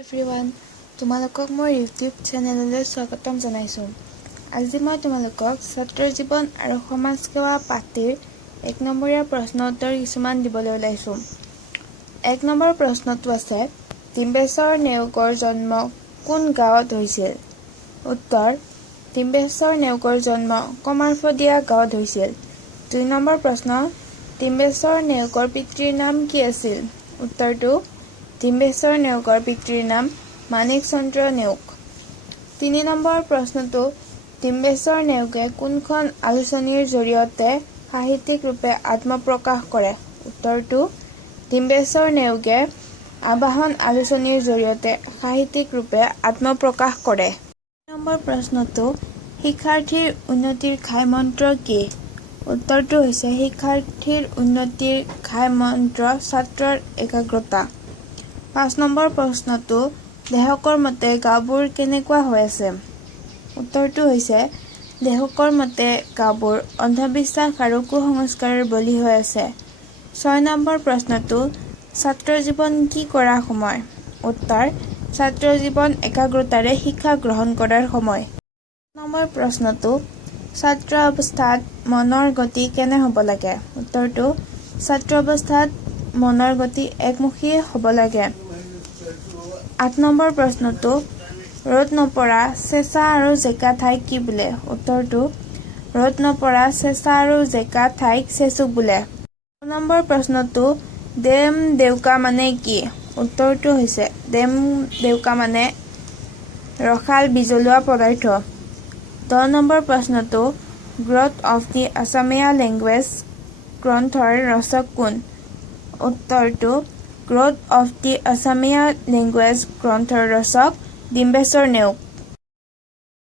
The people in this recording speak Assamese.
এভৰিৱান তোমালোকক মোৰ ইউটিউব চেনেললৈ স্বাগতম জনাইছোঁ। আজি মই তোমালোকক ছাত্ৰ জীৱন আৰু সমাজ সেৱা পাঠটিৰ 1 নম্বৰীয়া প্ৰশ্ন উত্তৰ কিছুমান দিবলৈ ওলাইছোঁ। 1 নম্বৰ প্ৰশ্নটো আছে, ডিম্বেশ্বৰ নেওগৰ জন্ম কোন গাঁৱত হৈছিল? উত্তৰ, ডিম্বেশ্বৰ নেওগৰ জন্ম কমাৰফদীয়া গাঁৱত হৈছিল। 2 নম্বৰ প্ৰশ্ন, ডিম্বেশ্বৰ নেওগৰ পিতৃৰ নাম কি আছিল? উত্তৰটো, ডিম্বেশ্বৰ নেওগৰ পিতৃৰ নাম মাণিক চন্দ্ৰ নেওগ। 3 নম্বৰ প্ৰশ্নটো, ডিম্বেশ্বৰ নেওগে কোনখন আলোচনীৰ জৰিয়তে সাহিত্যিক ৰূপে আত্মপ্ৰকাশ কৰে? উত্তৰটো, ডিম্বেশ্বৰ নেওগে আবাহন আলোচনীৰ জৰিয়তে সাহিত্যিক ৰূপে আত্মপ্ৰকাশ কৰে। 4 নম্বৰ প্ৰশ্নটো, শিক্ষাৰ্থীৰ উন্নতিৰ ঘাইমন্ত্ৰ কি? উত্তৰটো হৈছে শিক্ষাৰ্থীৰ উন্নতিৰ ঘাইমন্ত্ৰ ছাত্ৰৰ একাগ্ৰতা। 5 নম্বৰ প্ৰশ্নটো, লেখকৰ মতে গাঁওবোৰ কেনেকুৱা হৈ আছে? উত্তৰটো হৈছে লেখকৰ মতে গাঁওবোৰ অন্ধবিশ্বাস আৰু কুসংস্কাৰৰ বলি হৈ আছে। 6 নম্বৰ প্ৰশ্নটো, ছাত্ৰ জীৱন কি কৰাৰ সময়? উত্তৰ, ছাত্ৰ জীৱন একাগ্ৰতাৰে শিক্ষা গ্ৰহণ কৰাৰ সময়। 7 নম্বৰ প্ৰশ্নটো, ছাত্ৰ অৱস্থাত মনৰ গতি কেনে হ'ব লাগে? উত্তৰটো, ছাত্ৰ অৱস্থাত মনৰ গতি একমুখী হ'ব লাগে। 8 নম্বৰ প্ৰশ্নটো, ৰ'দ নপৰা চেঁচা আৰু জেকা ঠাইক কি বোলে? উত্তৰটো, ৰ'দ নপৰা চেঁচা আৰু জেকা ঠাইক চেঁচুক বোলে। 9 নম্বৰ প্ৰশ্নটো, ডেম ডেউকা মানে কি? উত্তৰটো হৈছে ডেম ডেউকা মানে ৰসাল বিজলুৱা পদাৰ্থ। 10 নম্বৰ প্ৰশ্নটো, growth of the Asomiya language গ্ৰন্থৰ ৰচক কোন? উত্তৰটো, growth of the Asomiya language গ্ৰন্থৰ ৰচক ডিম্বেশ্বৰ নেওগ।